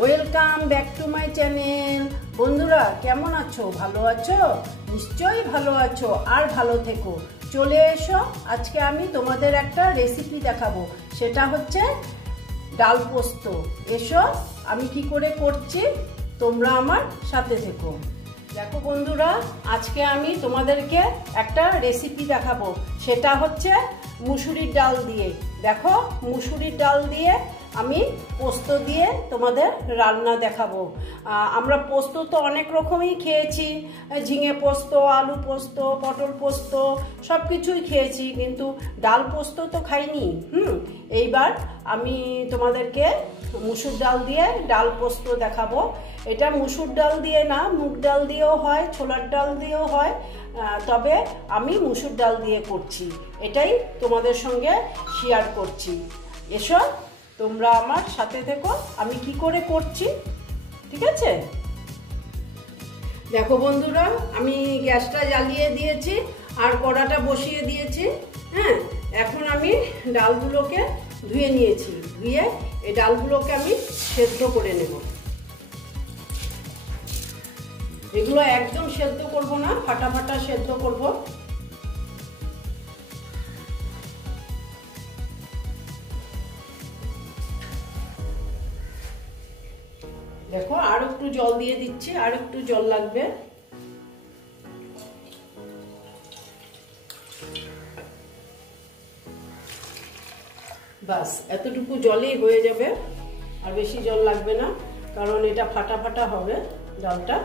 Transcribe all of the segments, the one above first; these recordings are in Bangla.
Welcome back to my channel. বন্ধুরা কেমন আছো? ভালো আছো? নিশ্চয়ই ভালো আছো, আর ভালো থেকো। চলে এসো, আজকে আমি তোমাদের একটা রেসিপি দেখাবো, সেটা হচ্ছে ডাল পোস্ত। এসো আমি কি করে করছি, তোমরা আমার সাথে থেকো। দেখো বন্ধুরা, আজকে আমি তোমাদেরকে একটা রেসিপি দেখাবো, সেটা হচ্ছে মুসুরির ডাল দিয়ে। দেখো, মুসুরির ডাল দিয়ে আমি পোস্ত দিয়ে তোমাদের রান্না দেখাবো। আমরা পোস্ত তো অনেক রকমই খেয়েছি, ঝিঙে পোস্ত, আলু পোস্ত, পটল পোস্ত, সব কিছুই খেয়েছি, কিন্তু ডাল পোস্ত তো খাইনি। এইবার আমি তোমাদেরকে মুসুর ডাল দিয়ে ডাল পোস্ত দেখাবো। এটা মুসুর ডাল দিয়ে না, মুগ ডাল দিয়েও হয়, ছোলার ডাল দিয়েও হয়, তবে আমি মুসুর ডাল দিয়ে করছি, এটাই তোমাদের সঙ্গে শেয়ার করছি। এসো তোমরা আমার সাথে থেকো, আমি কি করে করছি, ঠিক আছে? দেখো বন্ধুরা, আমি গ্যাসটা জ্বালিয়ে দিয়েছি আর কড়াটা বসিয়ে দিয়েছি। হ্যাঁ, এখন আমি ডালগুলোকে ধুয়ে নিয়েছি, ধুয়ে এই ডালগুলোকে আমি সেদ্ধ করে নেব। এগুলো একদম সেদ্ধ করব না, ফাটা ফাটা সেদ্ধ করব। দেখো, আর একটু জল দিয়ে দিচ্ছি, আর একটু জল লাগবে। বাস এতটুকু জলেই হয়ে যাবে, আর বেশি জল লাগবে না, কারণ এটা ফাটা ফাটা হবে ডালটা।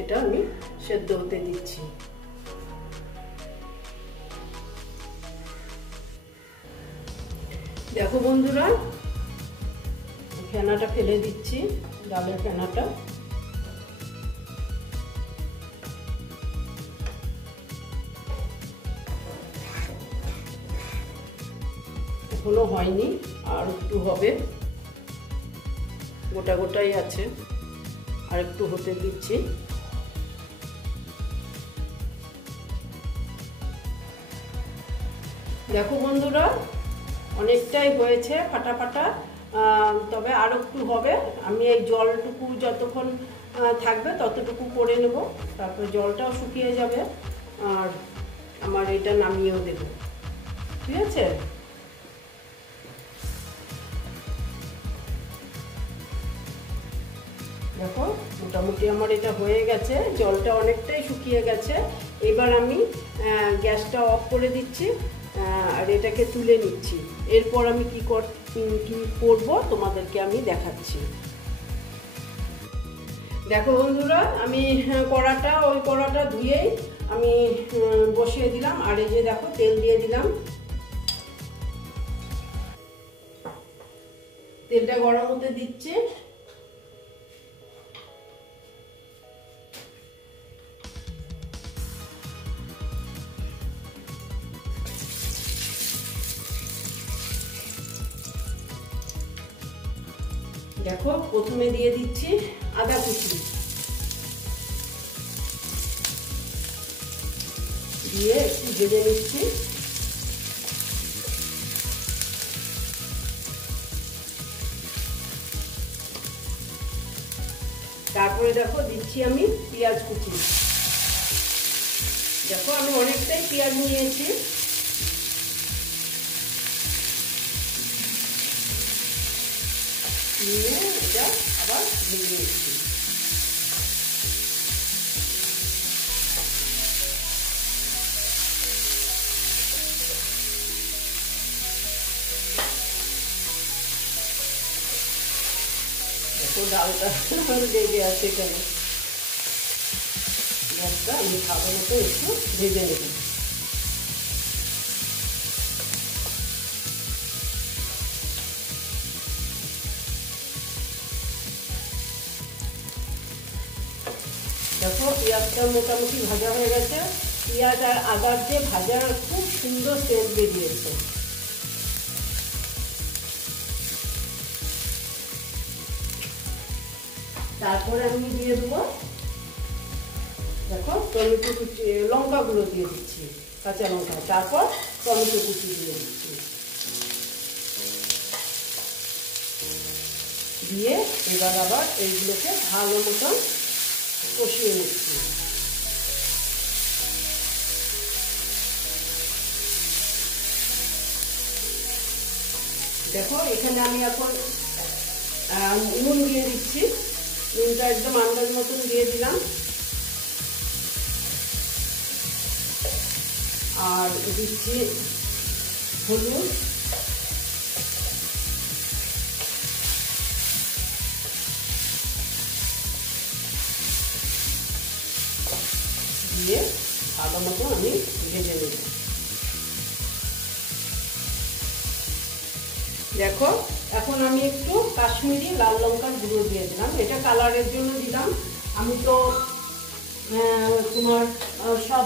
এটা আমি সেদ্ধ হতে দিচ্ছি। দেখো বন্ধুরা, ফেনাটা ফেলে দিচ্ছি, ডালের ফেনাটা। এখনো হয়নি, আর একটু হবে, গোটা গোটাই আছে, আর একটু হতে দিচ্ছি। দেখো বন্ধুরা, অনেকটাই হয়েছে ফাটা ফাটা, তবে আর একটু হবে। আমি এই জলটুকু যতক্ষণ থাকবে ততটুকু করে নেব, তারপর জলটাও শুকিয়ে যাবে, আর আমার এটা নামিয়েও দেব, ঠিক আছে? দেখো, মোটামুটি আমার এটা হয়ে গেছে, জলটা অনেকটাই শুকিয়ে গেছে। এবার আমি গ্যাসটা অফ করে দিচ্ছি আর এটাকে তুলে নিচ্ছি। এরপর আমি কি করব তোমাদেরকে আমি দেখাচ্ছি। দেখো বন্ধুরা, আমি ওই কড়াটা ধুয়েই আমি বসিয়ে দিলাম, আর এই যে দেখো তেল দিয়ে দিলাম। তেলটা গরম হতে দিচ্ছি। দেখো, প্রথমে দিয়ে দিচ্ছি আদা কুচি, দিয়ে একটু ভেজে নিচ্ছি। তারপরে দেখো দিচ্ছি আমি পেঁয়াজ কুচি। দেখো, আমি অনেকটাই পেঁয়াজ নিয়েছি। নিয়ে এটা আবার ভেজে নিচ্ছি। দেখো, ডালটা লেগে আছে কেন, গ্যাসটা আমি খাবো মতো একটু ভেজে নেব। দেখো, পেঁয়াজটা মোটামুটি ভাজা হয়ে গেছে। পেঁয়াজ আর আদার যে ভাজা, খুব সুন্দর সেন্ট বেরিয়েছে। তারপরে আমি দিয়ে দেবো, দেখো, টমেটো কুচি, লঙ্কাগুলো দিয়ে দিচ্ছি, কাঁচা লঙ্কা, তারপর টমেটো কুচি দিয়ে দিচ্ছি। দিয়ে এবার আবার এইগুলোকে ভালো মতন কষিয়ে নিচ্ছি। দেখো এখানে আমি এখন নুন দিয়ে দিচ্ছি। নুনটা একদম আন্দাজ মতন দিয়ে দিলাম, আর দিচ্ছি হলুদ, দিয়ে ভালো মতো আমি ভেজে নেব। দেখো এখন আমি একটু কাশ্মীরি লাল লঙ্কার গুঁড়ো দিয়ে দিলাম, এটা কালারের জন্য দিলাম। আমি তো তোমার সব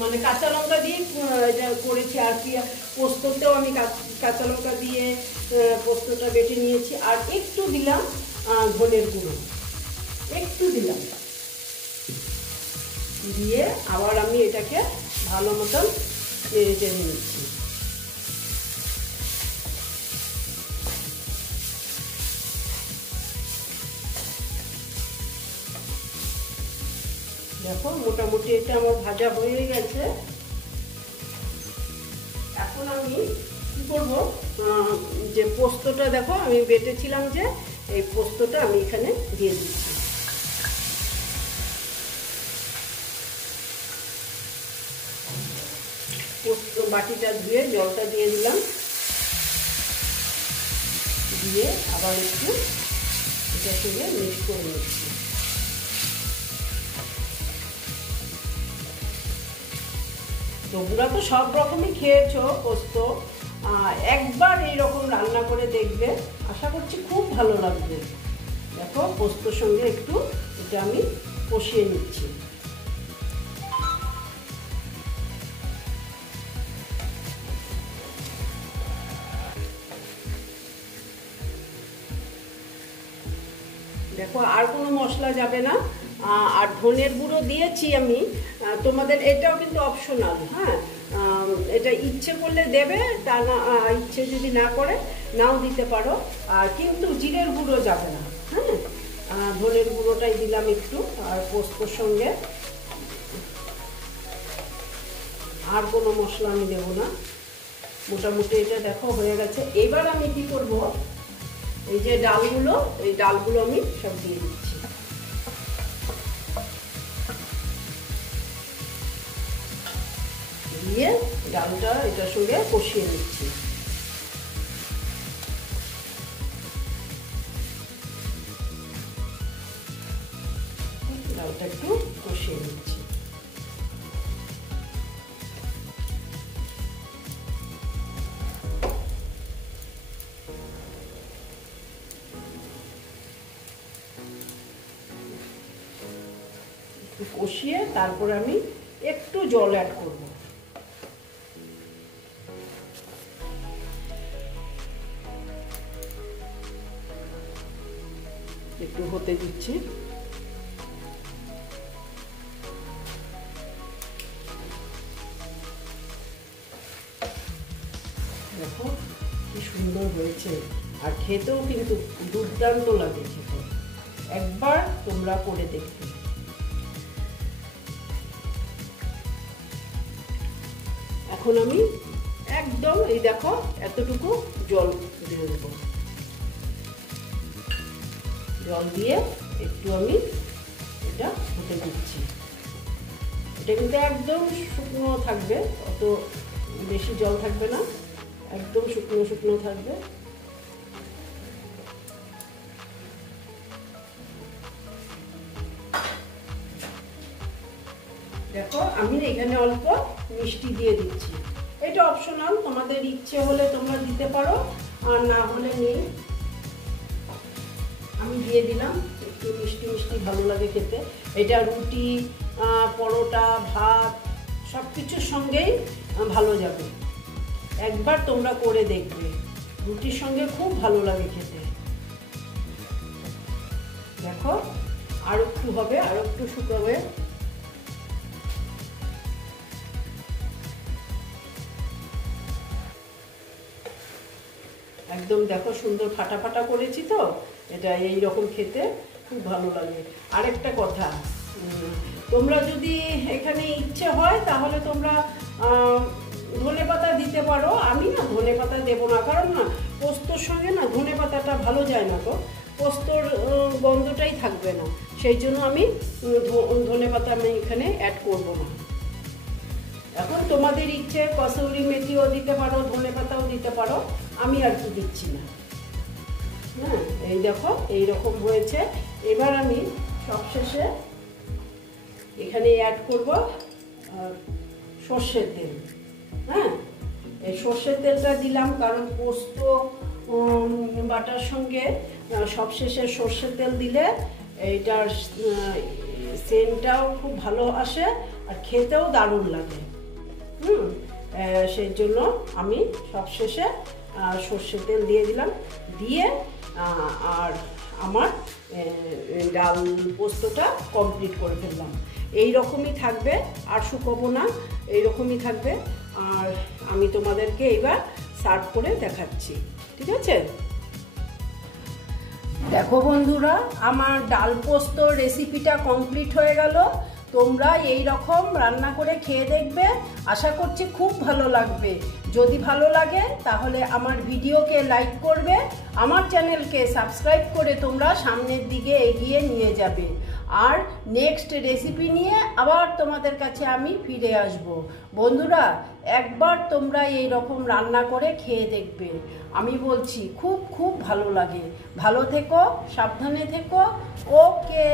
মানে কাঁচা লঙ্কা দিয়ে এটা করেছি আর কি। পোস্ততেও আমি কাঁচা লঙ্কা দিয়ে পোস্তটা বেটে নিয়েছি, আর একটু দিলাম ধনের গুঁড়ো, একটু দিলাম, দিয়ে আবার আমি এটাকে ভালো মতন নেড়ে চেড়ে নিচ্ছি। দেখো মোটামুটি এটা আমার ভাজা হয়ে গেছে। এখন আমি কি করবো, যে পোস্তটা দেখো আমি বেটেছিলাম, যে এই পোস্তটা আমি এখানে দিয়ে দিচ্ছি। পোস্ত বাটিটা ধুয়ে জলটা দিয়ে দিলাম, দিয়ে আবার একটু এটার সঙ্গে মিক্স করে নিচ্ছি। তোমরা তো সব রকমই খেয়েছো পোস্ত, একবার এইরকম রান্না করে দেখবে, আশা করছি খুব ভালো লাগবে। দেখো পোস্তর সঙ্গে একটু এটা আমি কষিয়ে নিচ্ছি। দেখো আর কোনো মশলা যাবে না, আর ধনের গুঁড়ো দিয়েছি আমি, তোমাদের এটাও কিন্তু অপশনাল। হ্যাঁ, এটা ইচ্ছে করলে দেবে, তা না ইচ্ছে যদি না করে নাও দিতে পারো, আর কিন্তু জিরের গুঁড়ো যাবে না। হ্যাঁ, ধনের গুঁড়োটাই দিলাম একটু, আর পোস্তর সঙ্গে আর কোনো মশলা আমি দেবো না। মোটামুটি এটা দেখো হয়ে গেছে। এবার আমি কি করব, এই যে ডালগুলো, এই ডালগুলো আমি সব দিয়ে দিচ্ছি। দিয়ে ডালটা এটার সঙ্গে কষিয়ে নিচ্ছি। ডালটা একটু কষিয়ে নিচ্ছি। কষিয়ে তারপর আমি একটু জল অ্যাড করব। একটু হতে দিচ্ছি। দেখো কি সুন্দর হয়েছে, আর খেতেও কিন্তু দুর্দান্ত লাগে খেতে। একবার তোমরা করে দেখবে। এখন আমি একদম এই দেখো এতটুকু জল দিয়ে দেবো। জল দিয়ে একটু আমি এটা হতে দিচ্ছি। এটা কিন্তু একদম শুকনো থাকবে, অত বেশি জল থাকবে না, একদম শুকনো শুকনো থাকবে। দেখো আমি এখানে অল্প মিষ্টি দিয়ে দিচ্ছি, এটা অপশনাল, তোমাদের ইচ্ছে হলে তোমরা দিতে পারো, আর না হলে নেই। আমি দিয়ে দিলাম, একটু মিষ্টি মিষ্টি ভালো লাগে খেতে। এটা রুটি, পরোটা, ভাত সব কিছুর সঙ্গেই ভালো যাবে। একবার তোমরা করে দেখবে, রুটির সঙ্গে খুব ভালো লাগে খেতে। দেখো আর একটু হবে, আর একটু শুকাবে। একদম দেখো সুন্দর ফাটা ফাটা করেছি তো, এটা এই রকম খেতে খুব ভালো লাগে। আরেকটা কথা, তোমরা যদি এখানে ইচ্ছে হয় তাহলে তোমরা ধনেপাতা দিতে পারো। আমি না ধনেপাতা দেবো না, কারণ না পোস্তর সঙ্গে না ধনেপাতাটা ভালো যায় না, তো পোস্তর গন্ধটাই থাকবে না, সেই জন্য আমি ধনেপাতা আমি এখানে অ্যাড করব না। এখন তোমাদের ইচ্ছে কসুরি মেথিও দিতে পারো, ধনেপাতাও দিতে পারো, আমি আর কি দিচ্ছি না। হ্যাঁ, এই দেখো এইরকম হয়েছে। এবার আমি সবশেষে এখানে অ্যাড করব সর্ষের তেল। হ্যাঁ, এই সর্ষের তেলটা দিলাম কারণ পোস্ত বাটার সঙ্গে সবশেষে সর্ষের তেল দিলে এইটার সেন্টটাও খুব ভালো আসে আর খেতেও দারুণ লাগে। সেই জন্য আমি সবশেষে সর্ষের তেল দিয়ে দিলাম, দিয়ে আর আমার ডাল পোস্তটা কমপ্লিট করে ফেললাম। এই রকমই থাকবে, আর শুকোবো না, এইরকমই থাকবে। আর আমি তোমাদেরকে এবার সার্ভ করে দেখাচ্ছি, ঠিক আছে? দেখো বন্ধুরা, আমার ডাল পোস্ত রেসিপিটা কমপ্লিট হয়ে গেল। তোমরা এই রকম রান্না করে খেয়ে দেখবে, আশা করছি খুব ভালো লাগবে। যদি ভালো লাগে তাহলে আমার ভিডিওকে লাইক করবে, আমার চ্যানেলকে সাবস্ক্রাইব করে তোমরা সামনের দিকে এগিয়ে নিয়ে যাবে। আর নেক্সট রেসিপি নিয়ে আবার তোমাদের কাছে আমি ফিরে আসব। বন্ধুরা, একবার তোমরা এই রকম রান্না করে খেয়ে দেখবে, আমি বলছি খুব খুব ভালো লাগে। ভালো থেকো, সাবধানে থেকো। ওকে।